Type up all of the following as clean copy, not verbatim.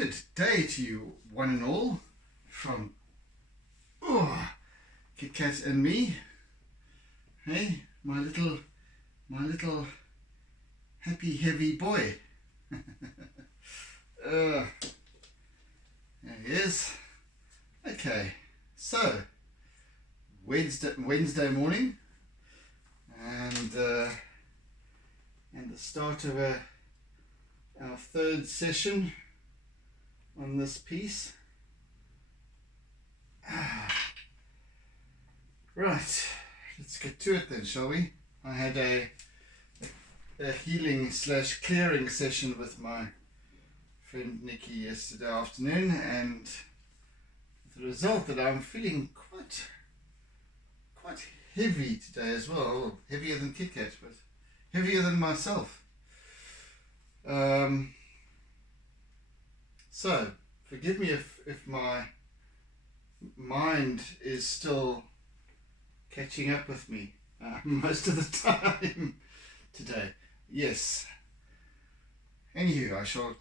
Good day to you, one and all, from Kit Kat and me. Hey, my little happy heavy boy. There he is. Okay, so Wednesday morning, and the start of our third session on this piece. Right, let's get to it then, shall we? I had a healing / clearing session with my friend Nikki yesterday afternoon, and the result that I'm feeling quite heavy today as well. Heavier than Kit Kat, but heavier than myself. So forgive me if my mind is still catching up with me most of the time today. Yes. Anywho, I shall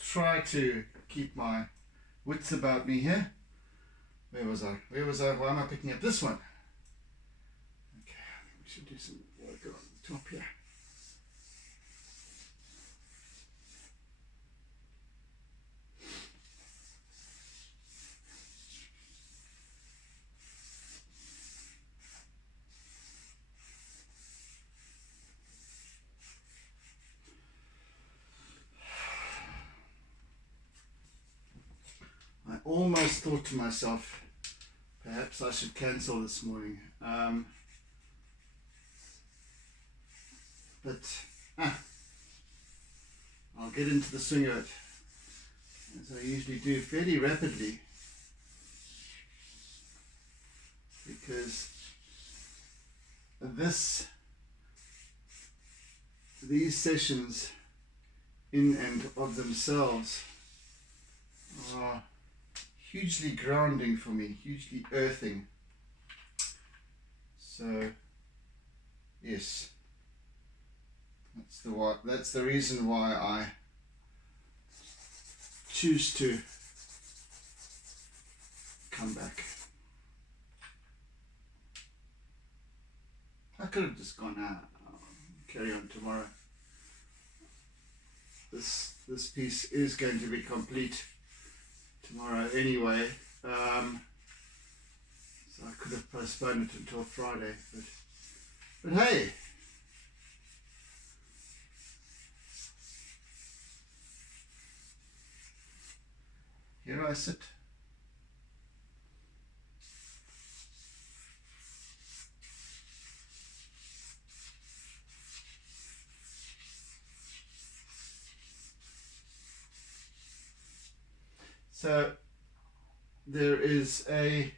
try to keep my wits about me here. Where was I? Why am I picking up this one? Okay, I think we should do some work on the top here. I almost thought to myself, perhaps I should cancel this morning. But I'll get into the swing of it, as I usually do, fairly rapidly, because these sessions in and of themselves are hugely grounding for me, hugely earthing. So yes, that's the reason why I choose to come back. I could have just gone out, carry on tomorrow. This piece is going to be complete tomorrow anyway, so I could have postponed it until Friday, but hey, here I sit. So there is a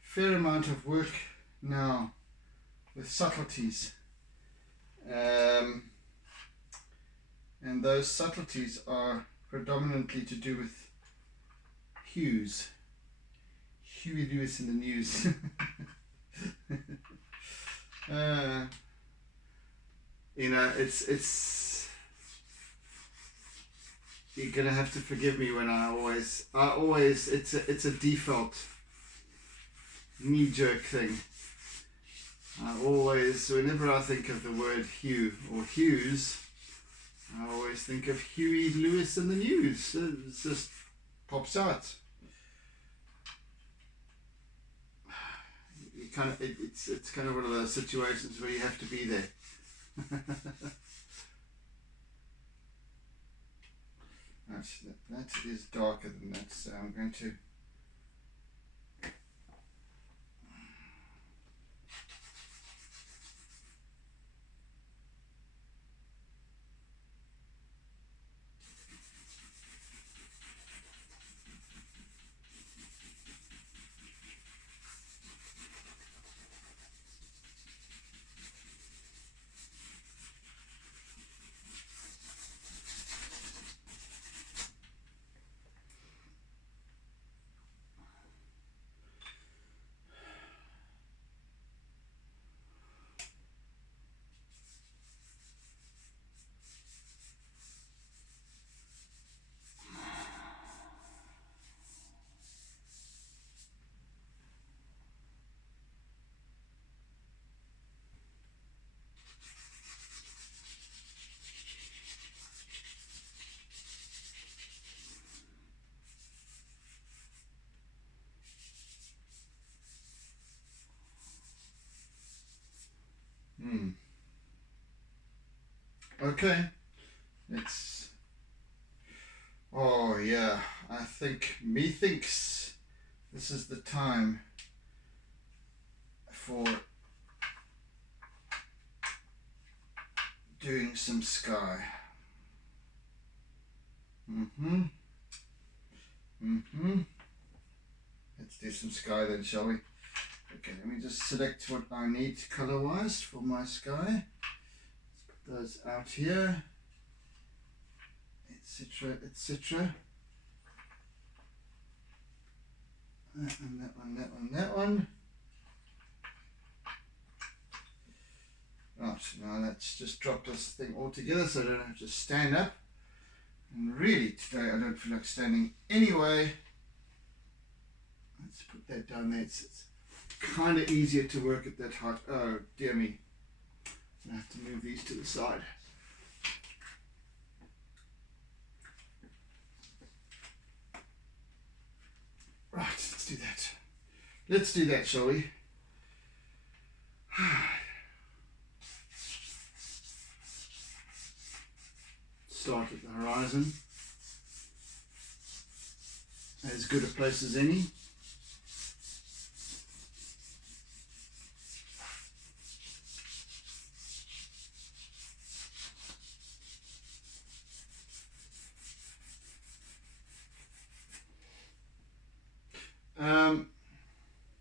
fair amount of work now with subtleties, and those subtleties are predominantly to do with hues. Huey Lewis in the news. It's you're gonna have to forgive me when I always it's a default knee-jerk thing. I always, whenever I think of the word hue or hues, I always think of Huey Lewis in the news. It just pops out. You kind of it's kind of one of those situations where you have to be there. That is darker than that, so I'm going to Okay, let's. Oh yeah, I think methinks this is the time for doing some sky. Let's do some sky then, shall we? Okay, let me just select what I need color-wise for my sky. Let's put those out here, etc., etc. That one, that one, that one, that one. Right, now let's just drop this thing all together so I don't have to stand up. And really today I don't feel like standing anyway. Let's put that down there. It's kind of easier to work at that height. Oh dear me. I have to move these to the side. Right, let's do that. Let's do that, shall we? Start at the horizon. As good a place as any.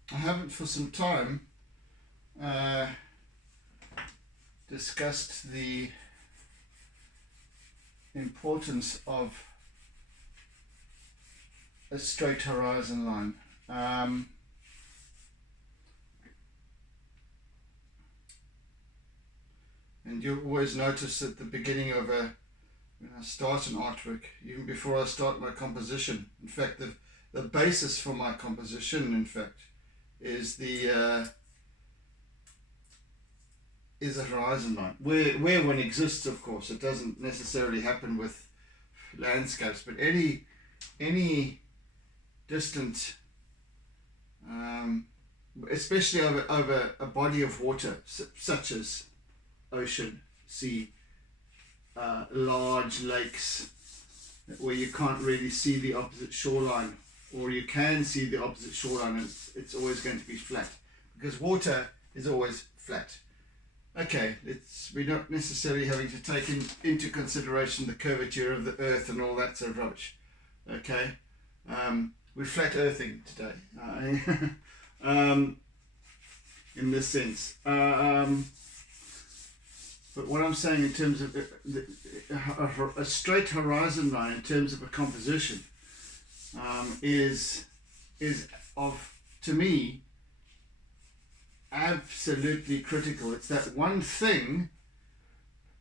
I haven't for some time discussed the importance of a straight horizon line. And you'll always notice at the beginning of when I start an artwork, even before I start my composition, in fact the basis for my composition, in fact, is is a horizon line. Where one exists, of course. It doesn't necessarily happen with landscapes, but any distant, especially over a body of water, such as ocean, sea, large lakes, where you can't really see the opposite shoreline, or you can see the opposite shoreline, and it's always going to be flat, because water is always flat. Okay, we're not necessarily having to take into consideration the curvature of the earth and all that sort of rubbish. Okay, we're flat earthing today, in this sense. But what I'm saying in terms of a straight horizon line in terms of a composition is of, to me, absolutely critical. It's that one thing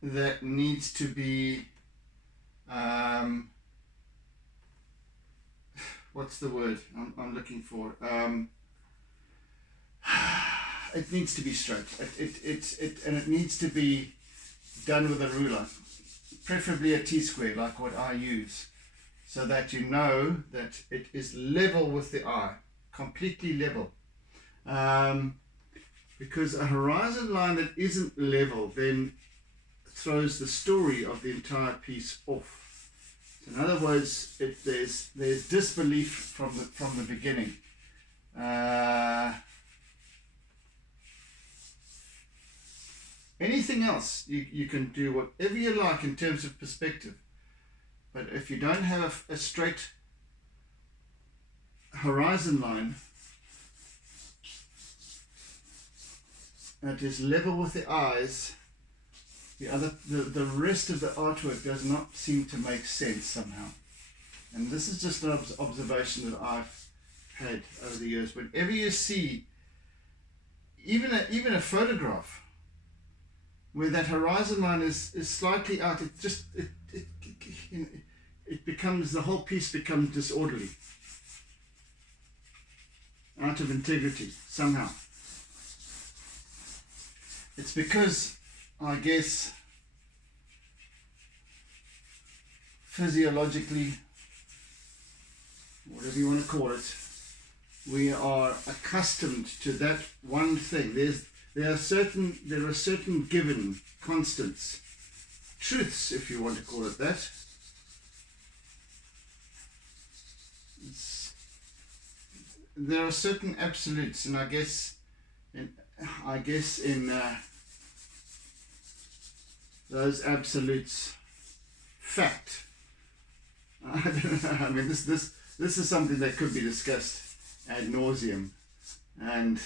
that needs to be what's the word I'm looking for? It needs to be straight. It needs to be done with a ruler, preferably a T-square like what I use, so that you know that it is level with the eye, completely level. Because a horizon line that isn't level then throws the story of the entire piece off. So in other words, there's disbelief from the beginning. Anything else, you can do whatever you like in terms of perspective. But if you don't have a straight horizon line that is level with the eyes, the rest of the artwork does not seem to make sense somehow. And this is just an observation that I've had over the years. Whenever you see even a photograph where that horizon line is slightly out, it becomes, the whole piece becomes disorderly, out of integrity somehow. It's because, I guess, physiologically, whatever you want to call it, we are accustomed to that one thing. There's there are certain given constants, truths, if you want to call it that. There are certain absolutes, and I guess in those absolutes, fact. I don't know. I mean, this is something that could be discussed ad nauseum, and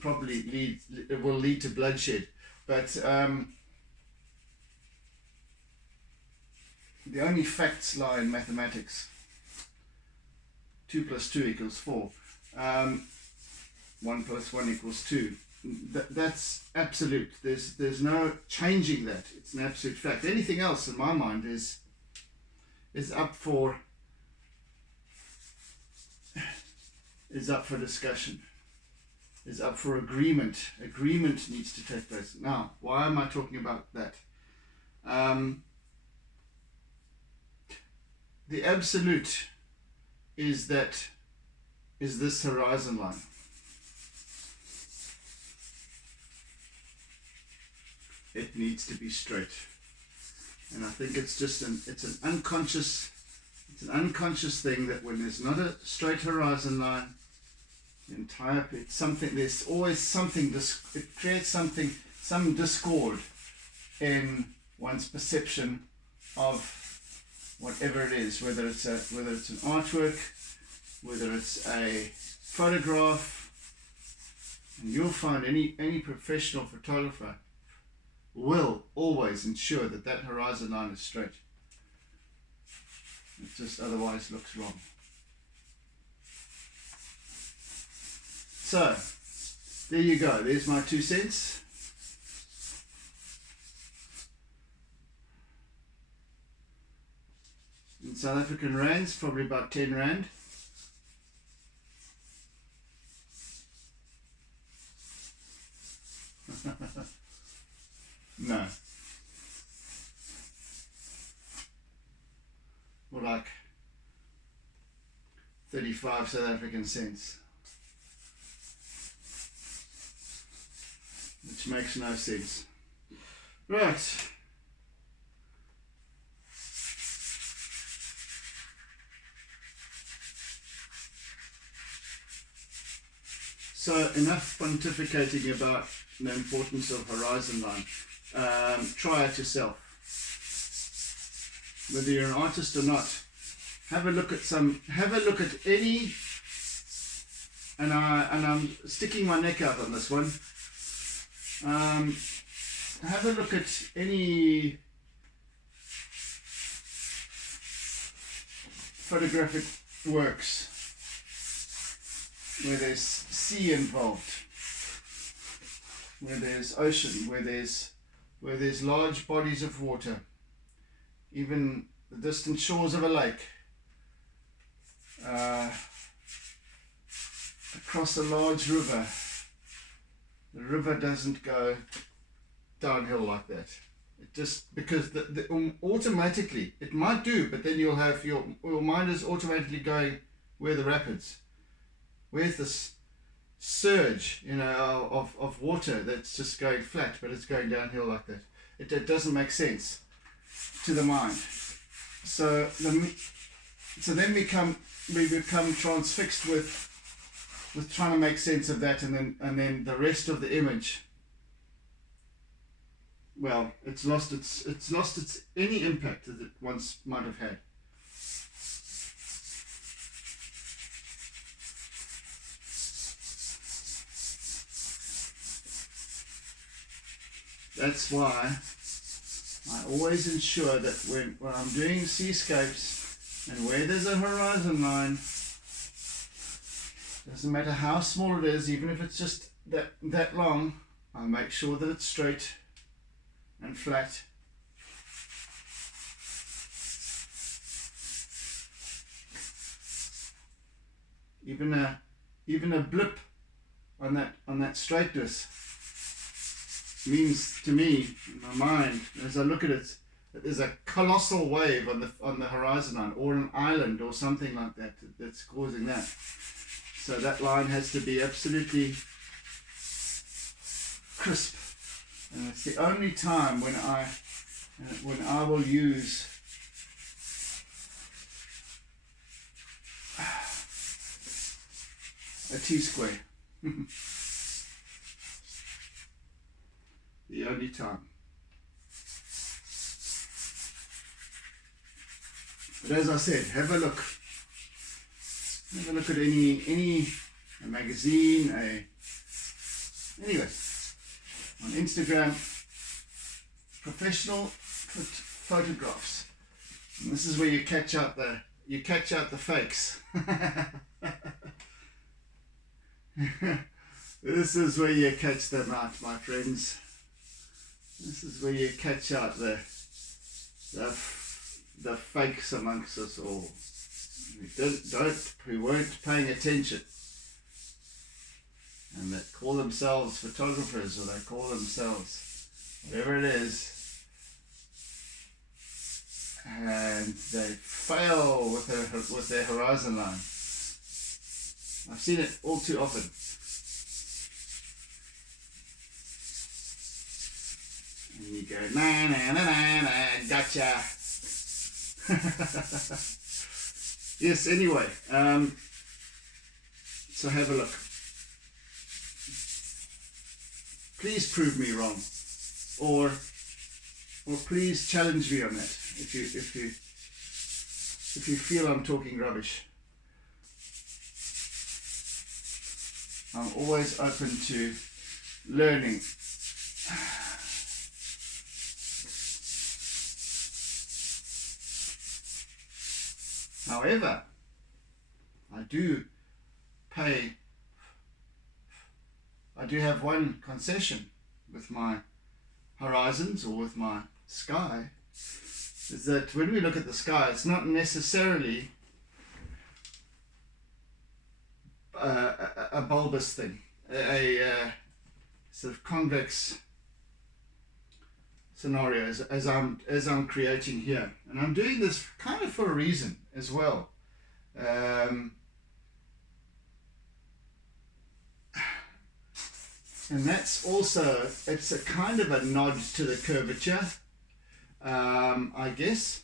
probably will lead to bloodshed. But the only facts lie in mathematics. 2 + 2 = 4. 1 + 1 = 2. That's absolute. There's no changing that. It's an absolute fact. Anything else in my mind is up for discussion, is up for agreement. Agreement needs to take place. Now, why am I talking about that? The absolute is this horizon line. It needs to be straight, and I think it's an unconscious thing that when there's not a straight horizon line, there's always something. It creates some discord in one's perception of whatever it is, whether it's an artwork, whether it's a photograph. And you'll find any professional photographer will always ensure that horizon line is straight. It just otherwise looks wrong. So, there you go. There's my 2 cents. In South African rands, probably about 10 rand. No. More like 35 South African cents. Which makes no sense. Right. So enough pontificating about the importance of horizon line. Try it yourself. Whether you're an artist or not, have a look at any, and I'm sticking my neck out on this one. Have a look at any photographic works where there's sea involved, where there's ocean, where there's large bodies of water, even the distant shores of a lake, across a large river. The river doesn't go downhill like that. It just, because automatically, it might do, but then you'll have your mind is automatically going, where are the rapids? Where's this surge, of water that's just going flat, but it's going downhill like that? It doesn't make sense to the mind. So then we become transfixed with trying to make sense of that, and then the rest of the image, well, it's lost its any impact that it once might have had. That's why I always ensure that when I'm doing seascapes and where there's a horizon line, doesn't matter how small it is, even if it's just that long, I make sure that it's straight and flat. Even a blip on that straightness means to me, in my mind, as I look at it, that there's a colossal wave on the horizon line, or an island or something like that that's causing that. So that line has to be absolutely crisp. And it's the only time when I will use a T-square. The only time. But as I said, have a look. Have a look at any magazine, anyway, on Instagram, professional photographs. And this is where you catch out the fakes. This is where you catch them out, my friends. This is where you catch out the fakes amongst us all. Who weren't paying attention, and that call themselves photographers, or they call themselves whatever it is, and they fail with their horizon line. I've seen it all too often. And you go, na na na na na, gotcha. Yes, anyway, so have a look. Please prove me wrong, or please challenge me on that if you feel I'm talking rubbish. I'm always open to learning. However, I do have one concession with my horizons, or with my sky, is that when we look at the sky, it's not necessarily a bulbous thing, a sort of convex scenario as I'm creating here, and I'm doing this kind of for a reason as well. And that's also, it's a kind of a nod to the curvature, I guess.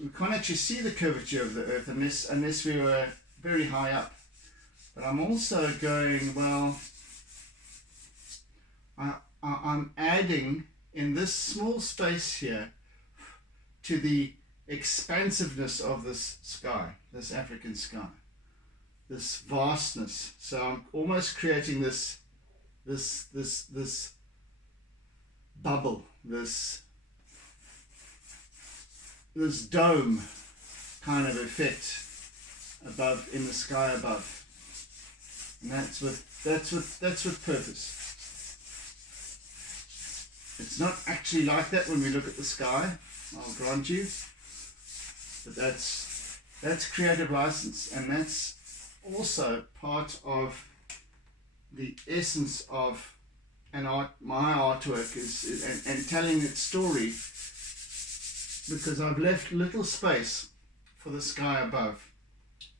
We can't actually see the curvature of the earth unless we were very high up. But I'm also going, well, I'm adding in this small space here to the expansiveness of this sky, this African sky, this vastness. So I'm almost creating this bubble, this dome kind of effect above, in the sky above, and that's with purpose. It's not actually like that when we look at the sky, I'll grant you, but that's creative license, and that's also part of the essence of my artwork is and telling its story, because I've left little space for the sky above.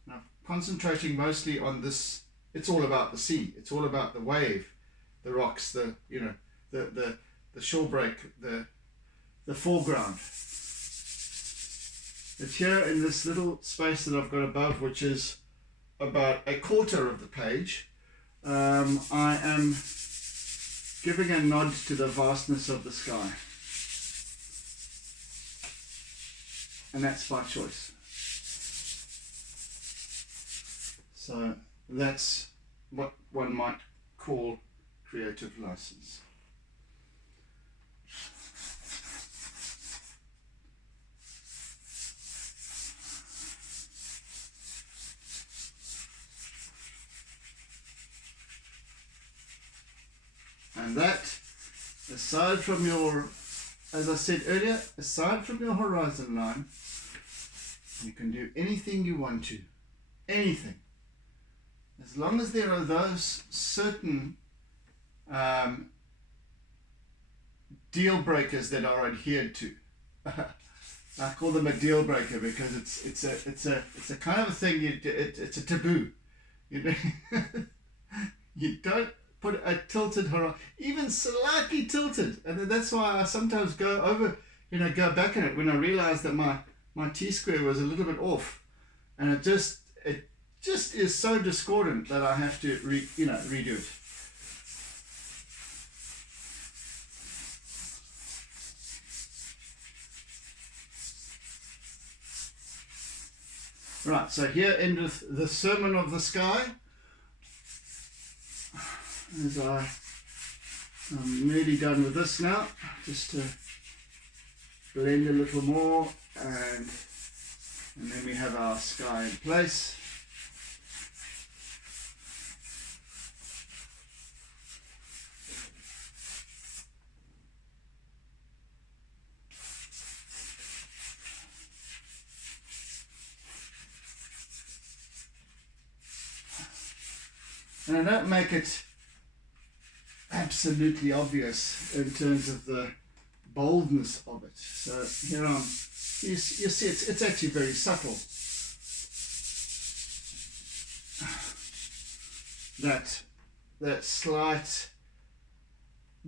And I'm concentrating mostly on this. It's all about the sea. It's all about the wave, the rocks, the shore break, the foreground. But here in this little space that I've got above, which is about a quarter of the page, I am giving a nod to the vastness of the sky. And that's by choice. So that's what one might call creative license. And that, aside from your, as I said earlier, aside from your horizon line, you can do anything you want to. Anything. As long as there are those certain deal breakers that are adhered to. I call them a deal breaker because it's a kind of a thing, it's a taboo. You don't put a tilted horizon, even slightly tilted, and that's why I sometimes go over, go back in it when I realize that my T-square was a little bit off, and it just is so discordant that I have to redo it. Right, so here endeth the sermon of the sky. As I'm nearly done with this now, just to blend a little more, and then we have our sky in place. And I don't make it absolutely obvious in terms of the boldness of it. So here on, you see it's actually very subtle. That slight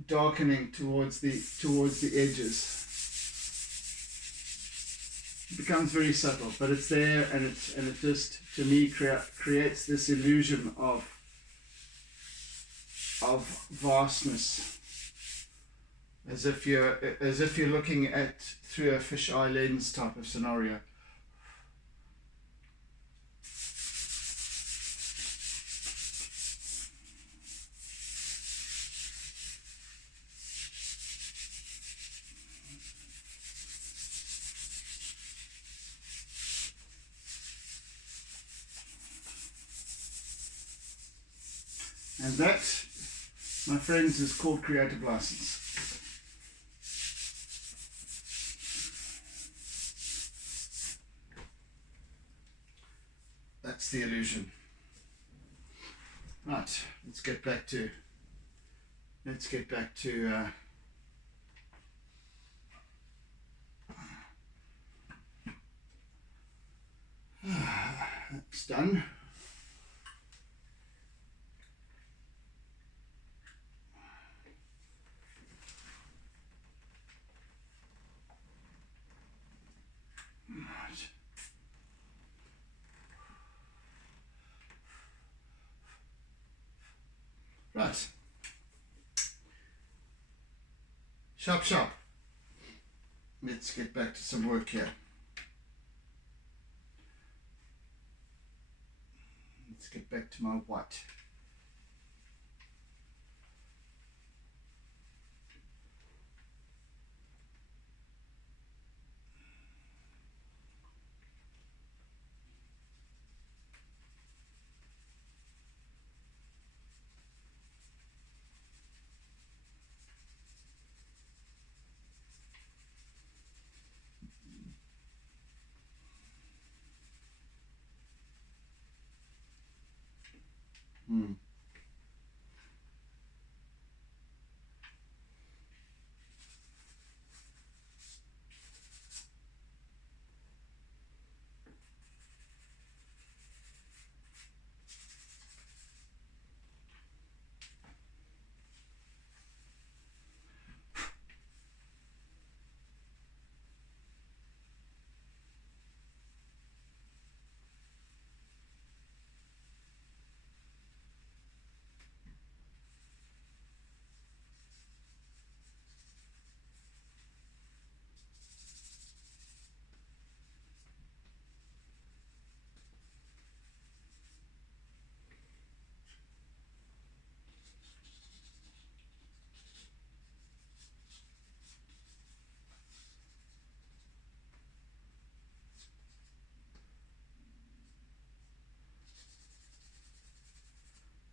darkening towards the edges. It becomes very subtle, but it's there, and it just, to me, creates this illusion of vastness, as if you're looking at through a fisheye lens type of scenario. And that, my friends, is called creative license. That's the illusion. Right, let's get back to that's done. Right. Sharp. Let's get back to some work here. Let's get back to my white.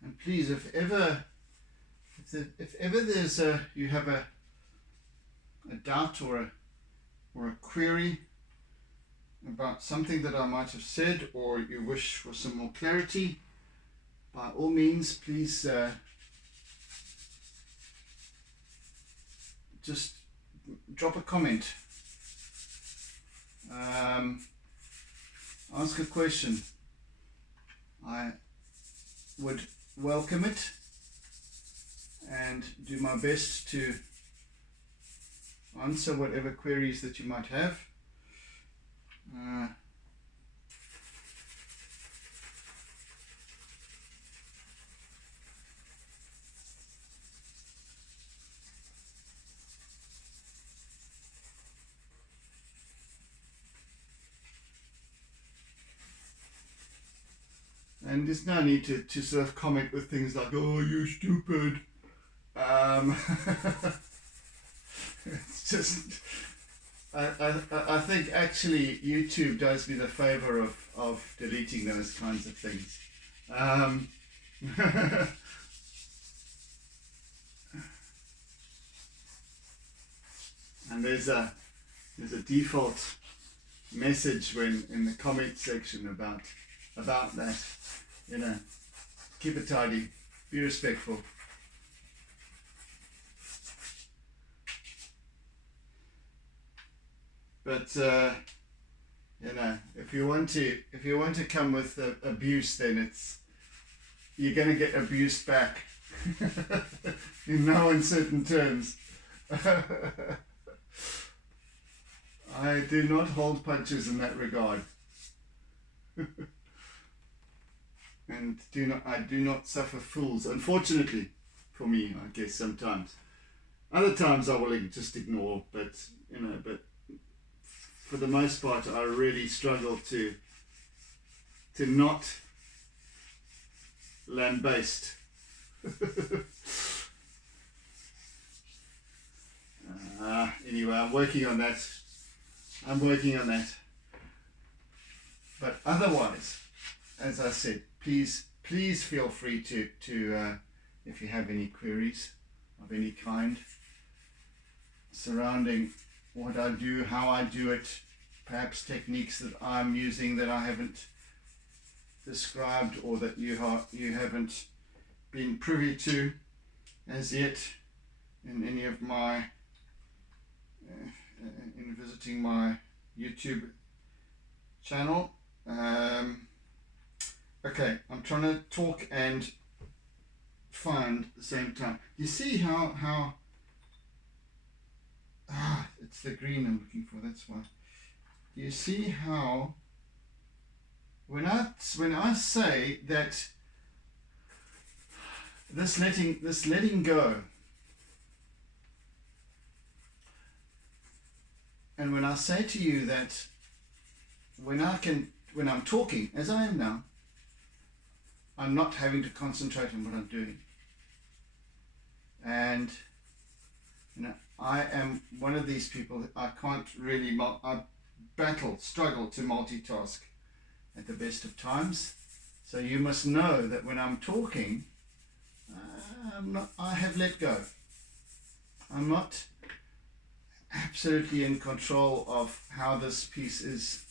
And please, if ever there's you have a doubt or a query about something that I might have said, or you wish for some more clarity, by all means, please just drop a comment, ask a question. I would welcome it. and do my best to answer whatever queries that you might have. And there's no need to sort of comment with things like, oh, you stupid. It's just, I think actually YouTube does me the favor of deleting those kinds of things. And there's a default message when in the comment section about that, you know, keep it tidy, be respectful. But you know, if you want to come with abuse, then you're going to get abused back in no uncertain terms. I do not hold punches in that regard. And I do not suffer fools, unfortunately for me, I guess sometimes. Other times I will just ignore, but you know, but for the most part I really struggle to not lambaste. Anyway, I'm working on that. But otherwise, as I said, please feel free to if you have any queries of any kind surrounding what I do, how I do it, perhaps techniques that I'm using that I haven't described or that you haven't been privy to as yet in any of my in visiting my YouTube channel. Okay, I'm trying to talk and find at the same time. You see how it's the green I'm looking for, that's why. You see how when I say that this letting go, and when I say to you that when I'm talking, as I am now, I'm not having to concentrate on what I'm doing. And you know, I am one of these people that I can't really, I struggle to multitask at the best of times. So you must know that when I'm talking, I have let go. I'm not absolutely in control of how this piece is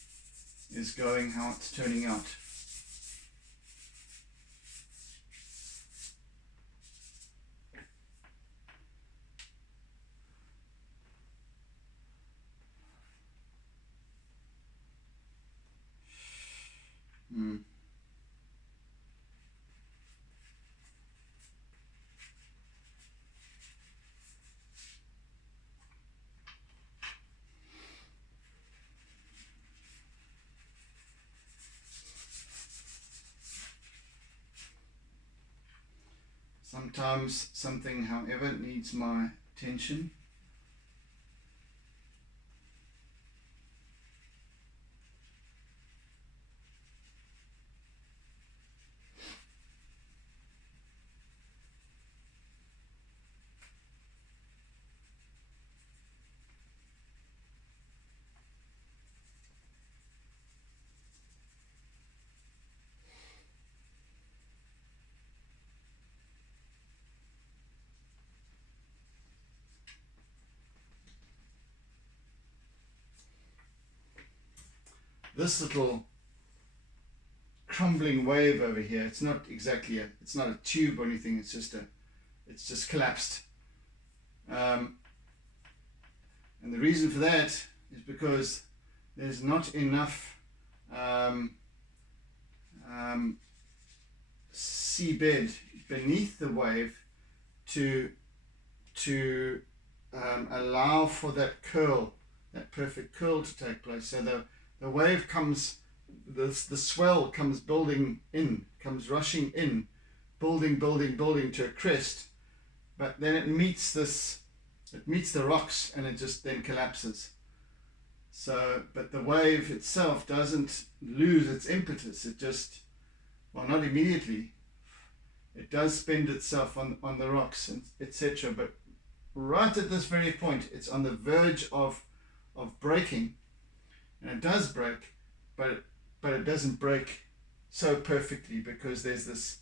going, how it's turning out. Sometimes something, however, needs my attention. This little crumbling wave over here, it's not exactly it's not a tube or anything, it's just collapsed. And the reason for that is because there's not enough seabed beneath the wave to to allow for that curl, that perfect curl to take place. So the wave comes, the swell comes building in, comes rushing in, building to a crest, but then it meets the rocks and it just then collapses. So, but the wave itself doesn't lose its impetus. It just, well, not immediately. It does spend itself on the rocks, and etc. But right at this very point, it's on the verge of breaking, and it does break, but it doesn't break so perfectly, because there's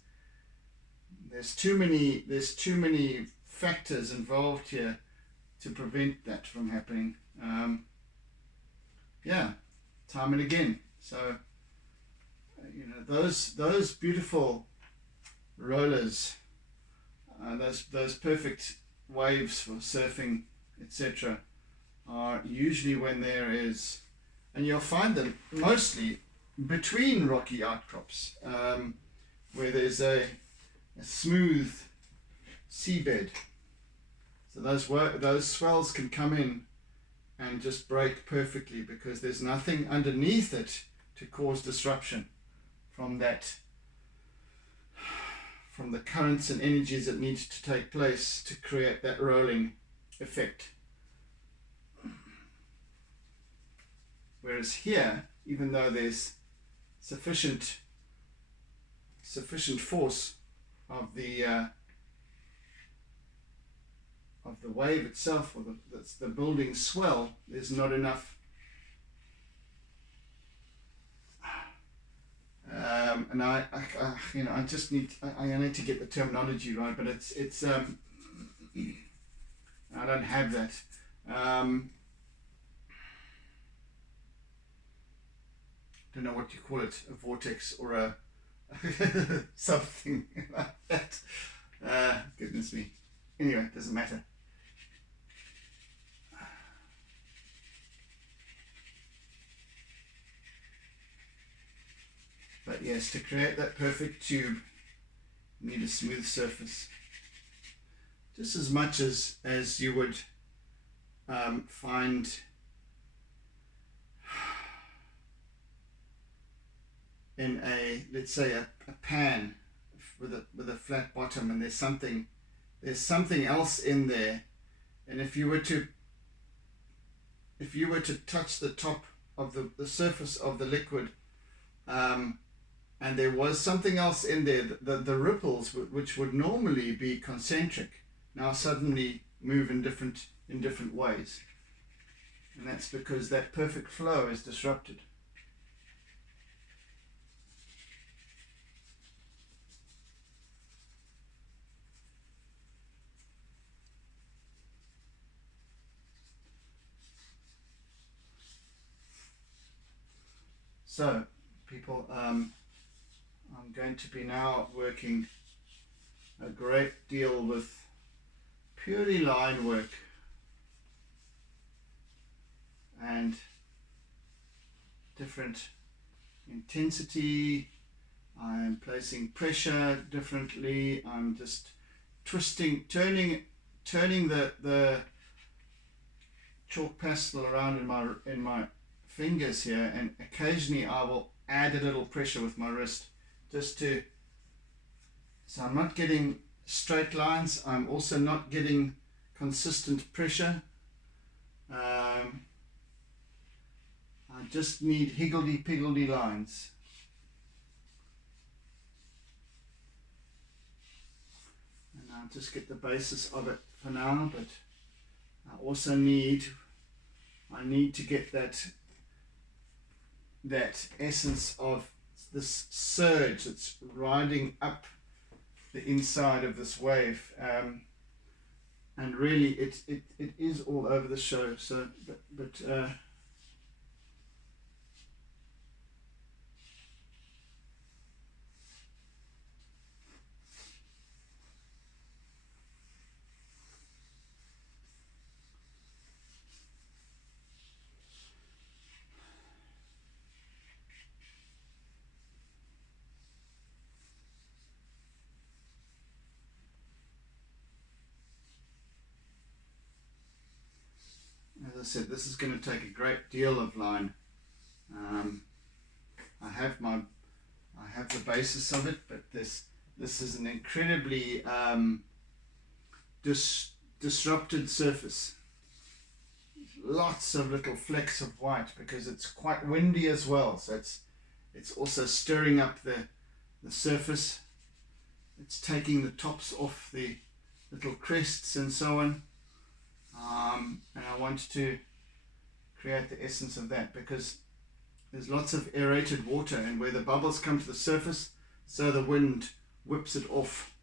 too many factors involved here to prevent that from happening. Yeah, time and again. So those beautiful rollers, those perfect waves for surfing, etc., are usually when there is, and you'll find them mostly between rocky outcrops, where there's a smooth seabed. So those swells can come in and just break perfectly, because there's nothing underneath it to cause disruption from the currents and energies that need to take place to create that rolling effect. Whereas here, even though there's sufficient force of the wave itself, or the building swell, there's not enough. And I just need to get the terminology right, but it's I don't have that. Don't know what you call it, a vortex or a something like that. Goodness me. Anyway, it doesn't matter. But yes, to create that perfect tube, you need a smooth surface. Just as much as you would find in let's say a pan with a flat bottom, and there's something else in there, and if you were to touch the top of the surface of the liquid, and there was something else in there, the ripples, which would normally be concentric, now suddenly move in different ways, and that's because that perfect flow is disrupted. So, people, I'm going to be now working a great deal with purely line work and different intensity. I'm placing pressure differently. I'm just twisting, turning the chalk pastel around in my fingers here, and occasionally I will add a little pressure with my wrist, so I'm not getting straight lines. I'm also not getting consistent pressure. I just need higgledy-piggledy lines. And I'll just get the basis of it for now, but I also need to get that essence of this surge that's riding up the inside of this wave, and really it is all over the show. So but I said, this is going to take a great deal of line. I have the basis of it, but this is an incredibly disrupted surface. Lots of little flecks of white because it's quite windy as well, so it's also stirring up the surface. It's taking the tops off the little crests and so on, and I want to create the essence of that because there's lots of aerated water, and where the bubbles come to the surface, so the wind whips it off.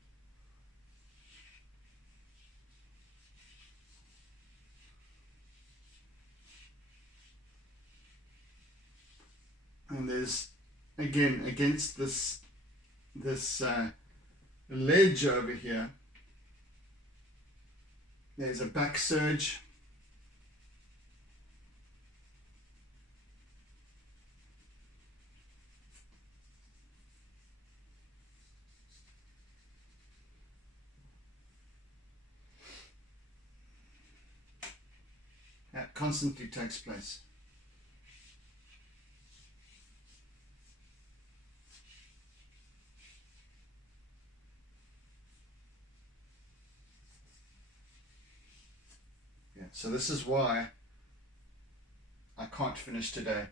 And there's, again, against this ledge over here, there's a back surge. That constantly takes place. Yeah, so this is why I can't finish today.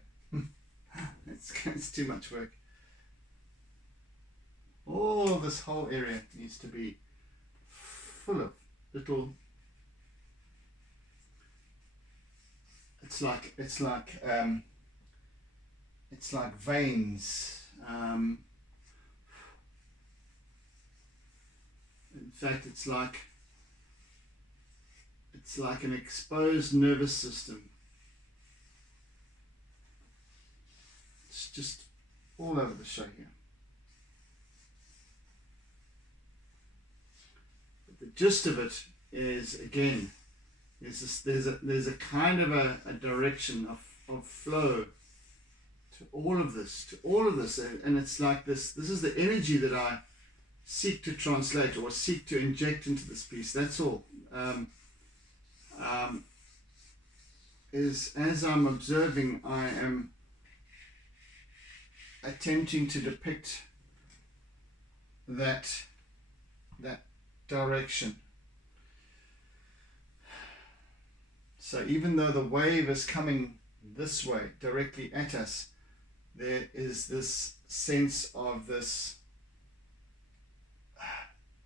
It's too much work. All this whole area needs to be full of little. It's like veins. In fact, it's like an exposed nervous system. It's just all over the show here. But the gist of it is, again, there's a kind of a direction of flow to all of this, and it's like this is the energy that I seek to translate or seek to inject into this piece. That's all. Is as I'm observing, I am attempting to depict that direction. So even though the wave is coming this way, directly at us, there is this sense of this,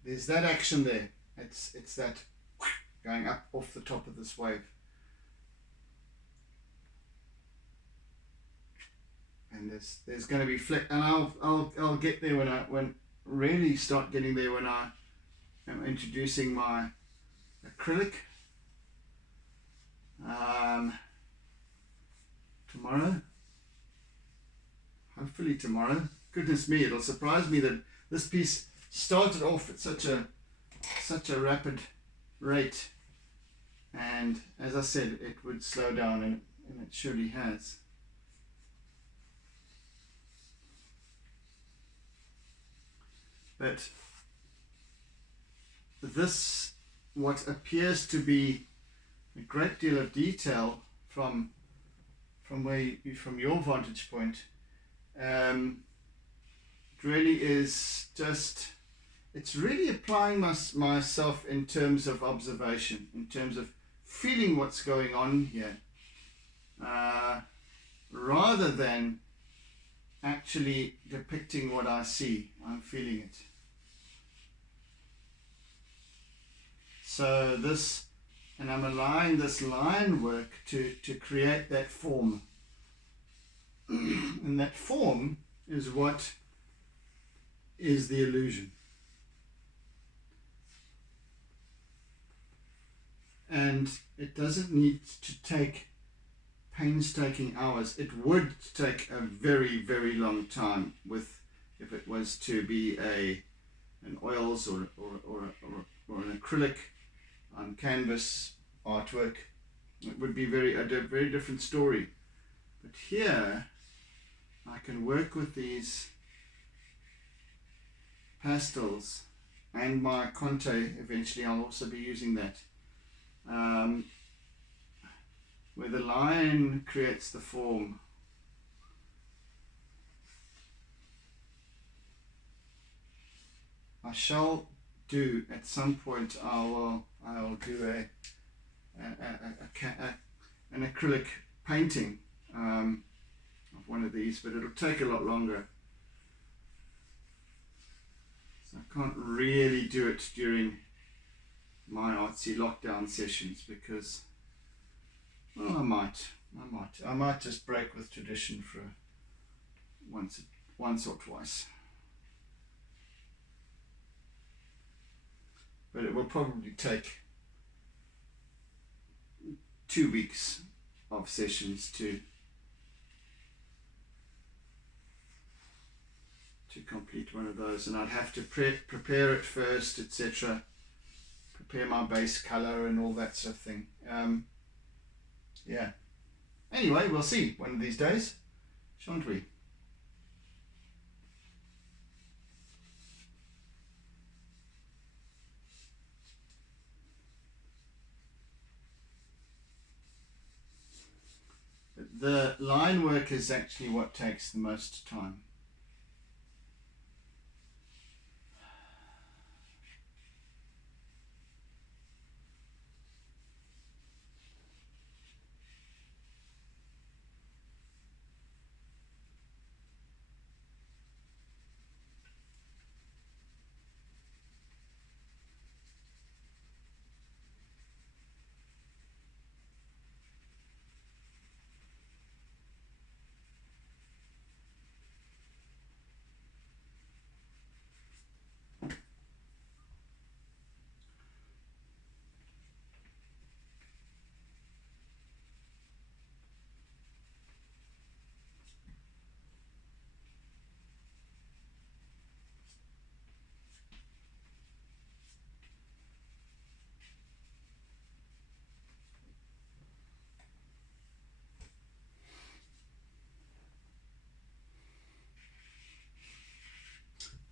there's that action there. It's that going up off the top of this wave. And there's going to be flick, and I'll get there when really start getting there when I am introducing my acrylic. Tomorrow, hopefully tomorrow. Goodness me, it'll surprise me that this piece started off at such a rapid rate, and as I said, it would slow down, and it surely has. But this, what appears to be a great deal of detail from your vantage point, really is just, it's really applying myself in terms of observation, in terms of feeling what's going on here, rather than actually depicting what I see. I'm feeling it. So this, and I'm allowing this line work to create that form. And that form is what is the illusion. And it doesn't need to take painstaking hours. It would take a very, very long time if it was to be an oils or an acrylic on canvas artwork. It would be a very different story. But here I can work with these pastels and my Conte. Eventually I'll also be using that, where the line creates the form. I shall do at some point. I'll do an acrylic painting of one of these, but it'll take a lot longer. So I can't really do it during my Artsy lockdown sessions because, well, I might just break with tradition for once or twice. But it will probably take 2 weeks of sessions to complete one of those, and I'd have to prepare it first, etc. Prepare my base color and all that sort of thing. Yeah. Anyway, we'll see one of these days, shan't we? The line work is actually what takes the most time.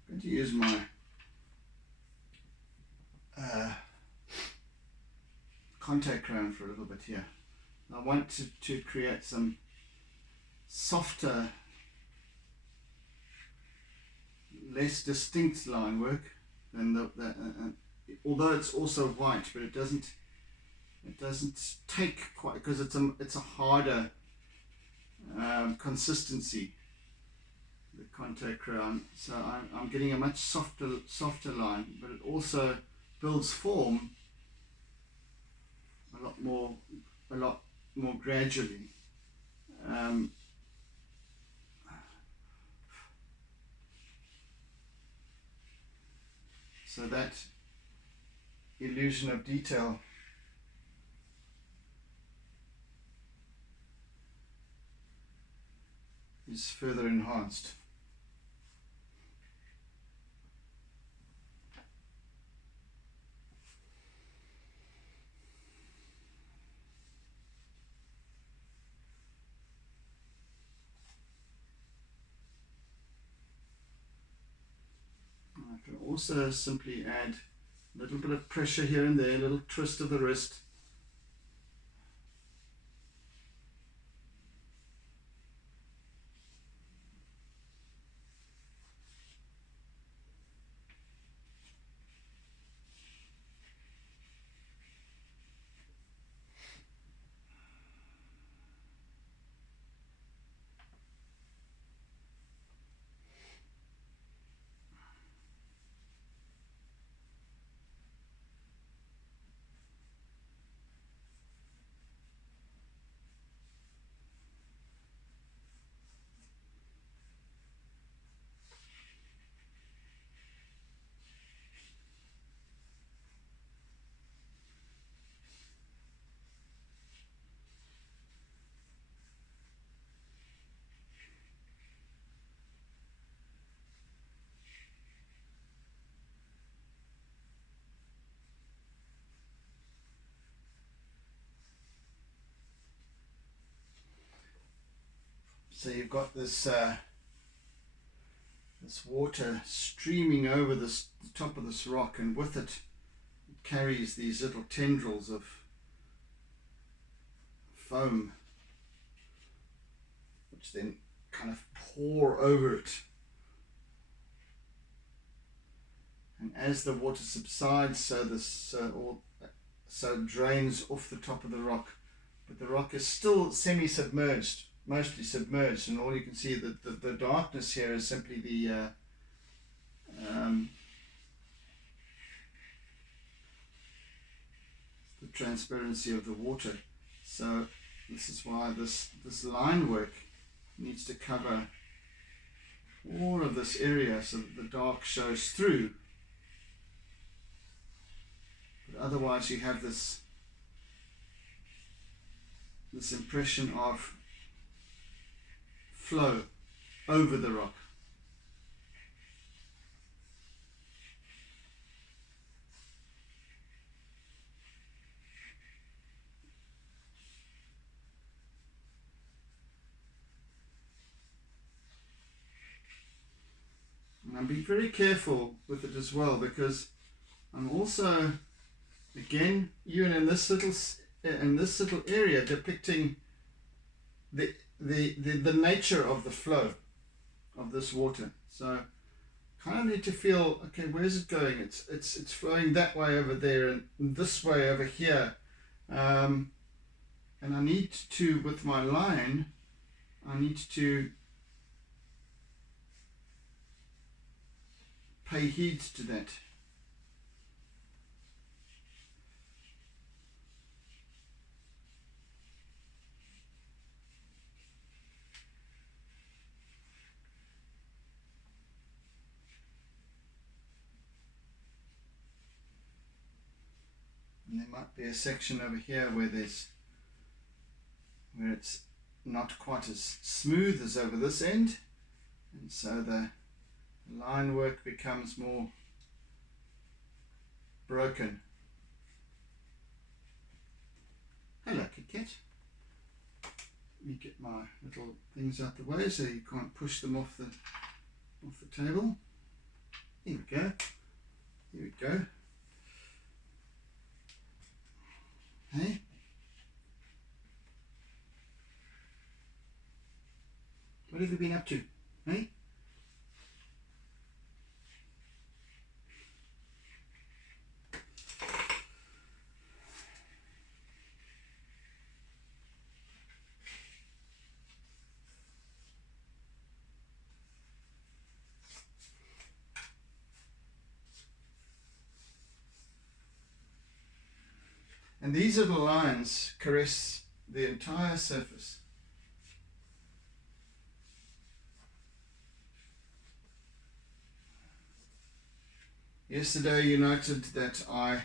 I'm going to use my contact crayon for a little bit here. I want to create some softer, less distinct line work than although it's also white, but it doesn't take quite, because it's a harder consistency, the contact crayon. So I'm getting a much softer line, but it also builds form a lot more gradually. So that illusion of detail is further enhanced. I can also simply add a little bit of pressure here and there, a little twist of the wrist. So you've got this this water streaming over the top of this rock, and with it carries these little tendrils of foam, which then kind of pour over it. And as the water subsides, so it drains off the top of the rock, but the rock is still semi-submerged, mostly submerged, and all you can see that the darkness here is simply the transparency of the water. So this is why this line work needs to cover all of this area so that the dark shows through. But otherwise you have this impression of flow over the rock. And be very careful with it as well, because I'm also, again, even in this little area, depicting the nature of the flow of this water. So kind of need to feel, okay, where's it going? It's flowing that way over there and this way over here, and I need to, with my line, I need to pay heed to that. And there might be a section over here where it's not quite as smooth as over this end, and so the line work becomes more broken. Hello, Kit Kat. Let me get my little things out the way so you can't push them off the table. Here we go. Here we go. Hey. What have you been up to? Hey? And these little lines caress the entire surface. Yesterday you noted that I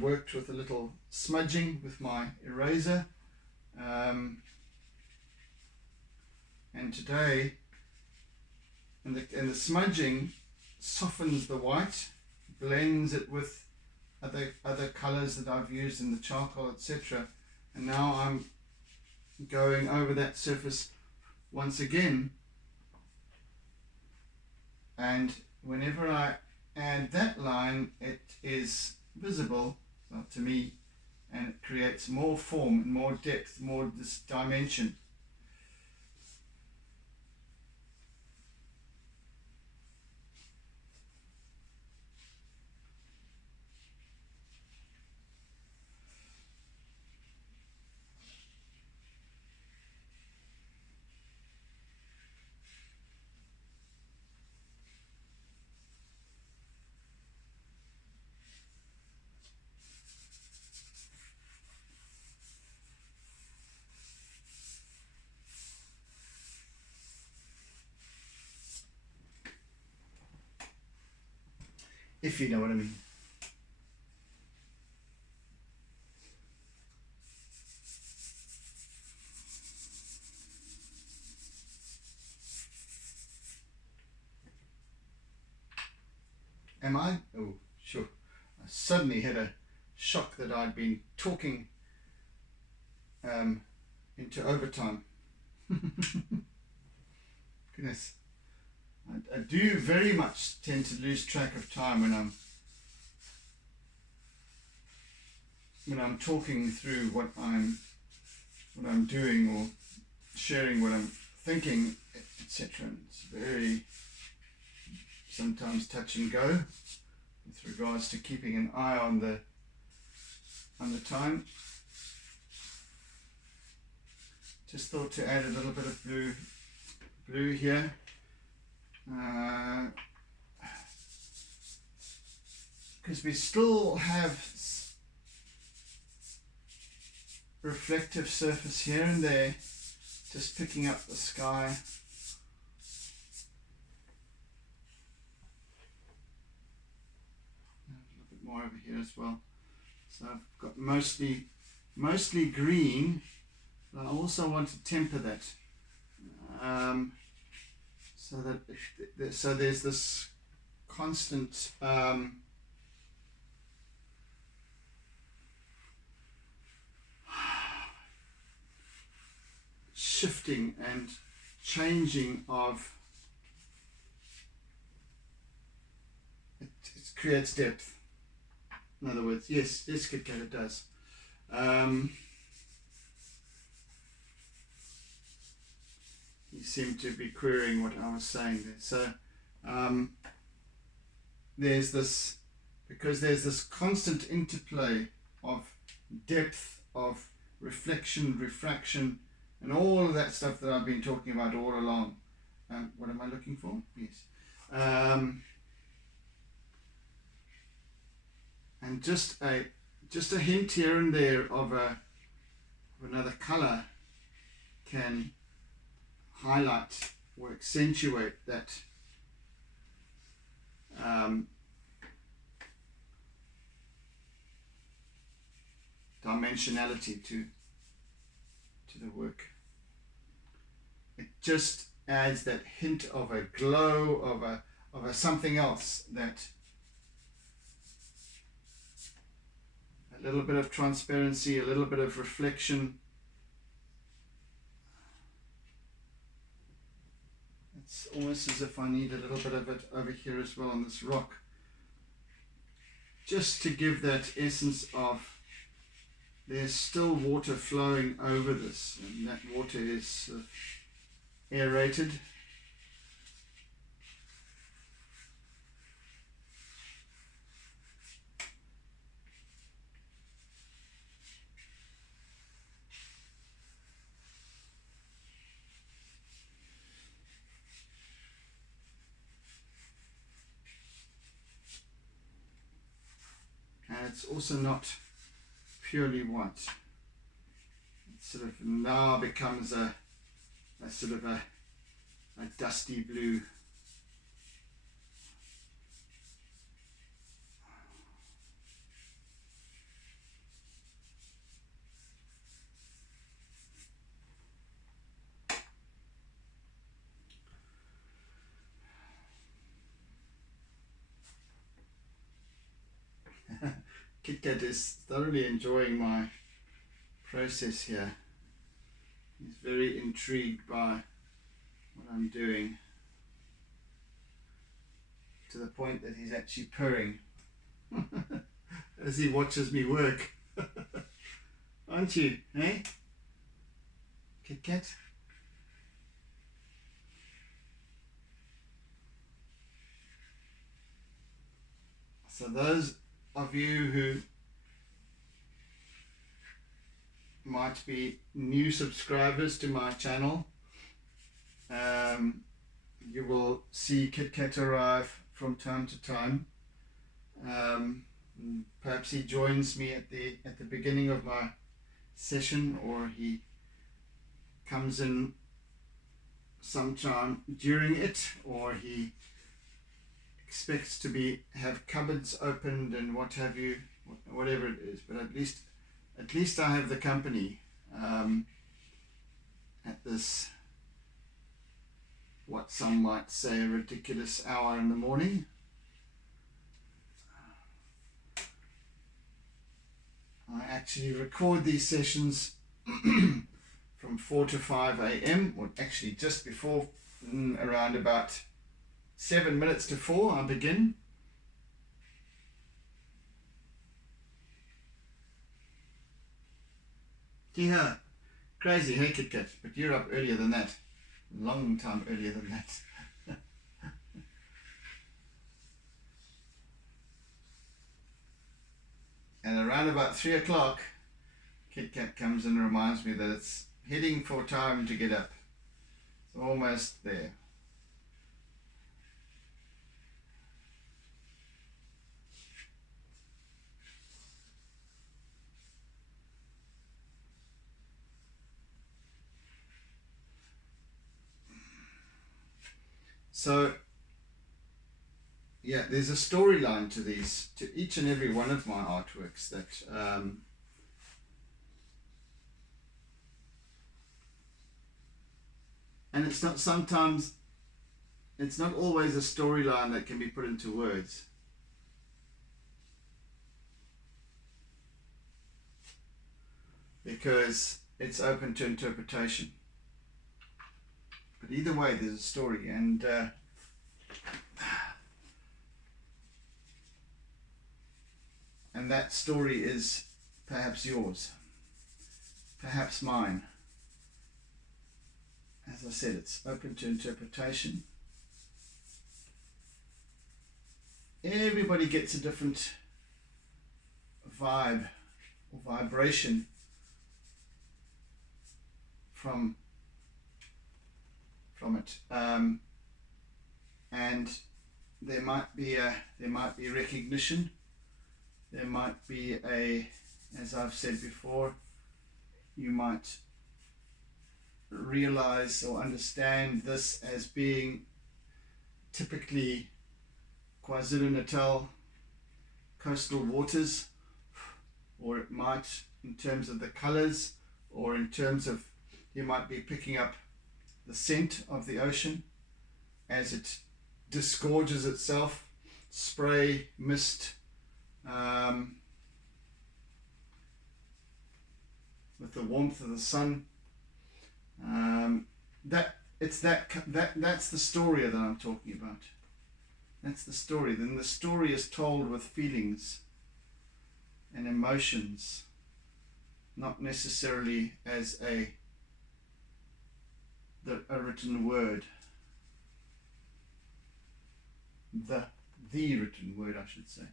worked with a little smudging with my eraser, and today, and the smudging softens the white, blends it with other colors that I've used in the charcoal, etc. And now I'm going over that surface once again, and whenever I add that line, it is visible to me, and it creates more form, more depth, more this dimension. If you know what I mean. Am I? Oh, sure. I suddenly had a shock that I'd been talking into overtime. Goodness. I do very much tend to lose track of time when I'm talking through what I'm what I'm doing or sharing what I'm thinking, etc. It's very sometimes touch and go with regards to keeping an eye on the time. Just thought to add a little bit of blue here. Because we still have reflective surface here and there, just picking up the sky. A little bit more over here as well. So I've got mostly green, but I also want to temper that. So there's this constant shifting and changing of it creates depth. In other words, yes, Kit Kat, it does. You seem to be querying what I was saying there. So there's this, because there's this constant interplay of depth, of reflection, refraction, and all of that stuff that I've been talking about all along. What am I looking for? Yes. And just a hint here and there of another color can highlight or accentuate that dimensionality to the work. It just adds that hint of a glow, of a something else, that a little bit of transparency, a little bit of reflection. It's almost as if I need a little bit of it over here as well on this rock, just to give that essence of there's still water flowing over this, and that water is aerated. And it's also not purely white. It sort of now becomes a sort of a dusty blue. Kit Kat is thoroughly enjoying my process here. He's very intrigued by what I'm doing, to the point that he's actually purring as he watches me work. Aren't you, eh? Kit Kat? So those of you who might be new subscribers to my channel, you will see Kit Kat arrive from time to time. Perhaps he joins me at the beginning of my session, or he comes in sometime during it, or he expects to have cupboards opened and what have you, whatever it is. But at least I have the company at this, what some might say, a ridiculous hour in the morning. I actually record these sessions from 4 to 5 a.m. or actually just before, around about 7 minutes to 4 I begin. Yeah, Crazy, hey Kit Kat, but you're up earlier than that. Long time earlier than that. And around about 3 o'clock, Kit Kat comes and reminds me that it's heading for time to get up. It's almost there. So, yeah, there's a storyline to these, to each and every one of my artworks that and it's not sometimes, it's not always a storyline that can be put into words. Because it's open to interpretation. But either way, there's a story, and that story is perhaps yours, perhaps mine. As I said, it's open to interpretation. Everybody gets a different vibe or vibration from it, and there might be recognition. There might be as I've said before, you might realize or understand this as being typically KwaZulu-Natal coastal waters, or it might, in terms of the colors, or in terms of, you might be picking up the scent of the ocean as it disgorges itself, spray, mist, with the warmth of the sun. That's the story that I'm talking about. That's the story. Then the story is told with feelings and emotions, not necessarily as a written word. The written word, I should say.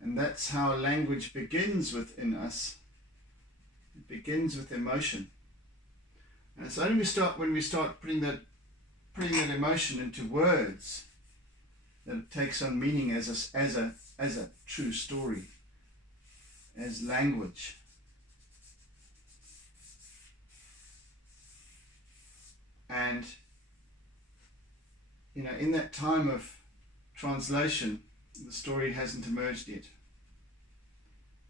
And that's how language begins within us. It begins with emotion. And it's only when we start putting that emotion into words that it takes on meaning as a true story, as language. And in that time of translation, the story hasn't emerged yet.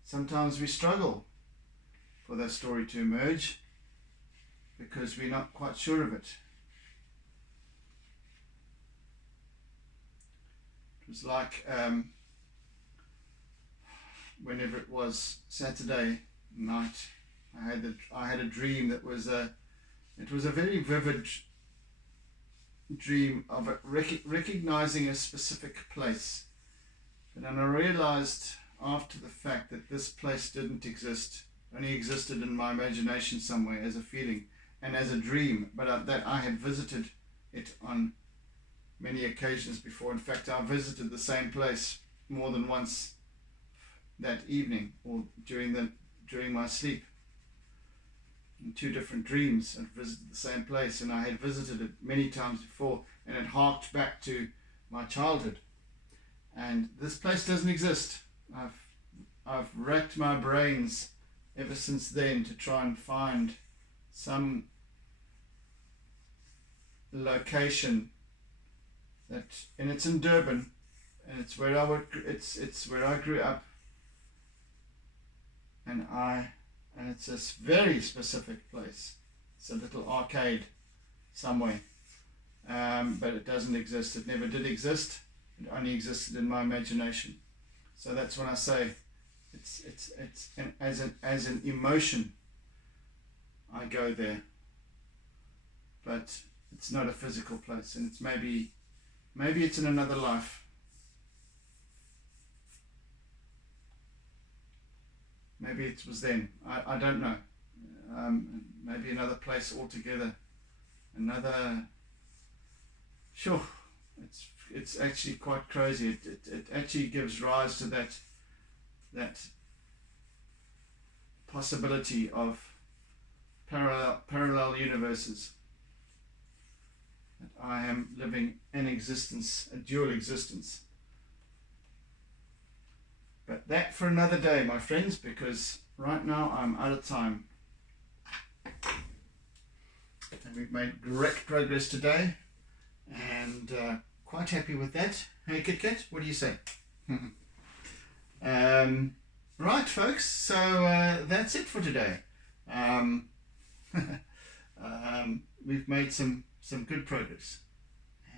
Sometimes we struggle for that story to emerge because we're not quite sure of it. It was like whenever it was Saturday night, I had a dream that was a very vivid dream of recognizing a specific place. And then I realized after the fact that this place didn't exist, only existed in my imagination somewhere as a feeling and as a dream, but that I had visited it on many occasions before. In fact, I visited the same place more than once that evening or during my sleep. In 2 different dreams, I'd visited the same place, and I had visited it many times before, and it harked back to my childhood. And this place doesn't exist. I've racked my brains ever since then to try and find some location and it's in Durban, and it's where I grew up, and it's this very specific place. It's a little arcade somewhere, but it doesn't exist. It never did exist. It only existed in my imagination. So that's when I say as an emotion, I go there, but it's not a physical place, and it's maybe it's in another life. maybe it was then. I don't know. Maybe another place altogether. Another. Sure, it's actually quite crazy. It actually gives rise to that possibility of parallel universes. That I am living an existence, a dual existence. But that for another day, my friends, because right now I'm out of time. And we've made great progress today, and quite happy with that. Hey, Kit Kat, what do you say? Right, folks, so that's it for today. We've made some good progress,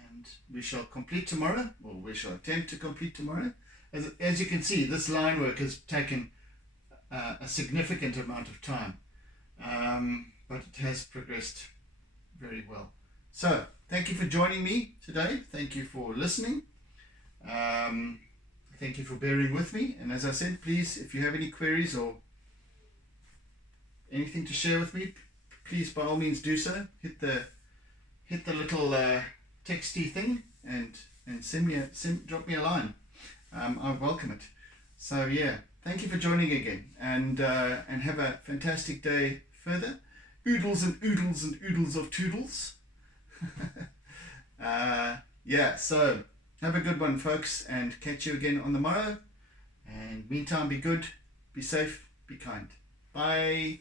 and we shall complete tomorrow, or we shall attempt to complete tomorrow. As you can see, this line work has taken a significant amount of time, but it has progressed very well. So, thank you for joining me today. Thank you for listening. Thank you for bearing with me. And as I said, please, if you have any queries or anything to share with me, please by all means do so. Hit the little texty thing and drop me a line. I welcome it. So yeah, thank you for joining again, and have a fantastic day further. Oodles and oodles and oodles of toodles. Yeah, so have a good one, folks, and catch you again on the morrow. And meantime, be good, be safe, be kind. Bye.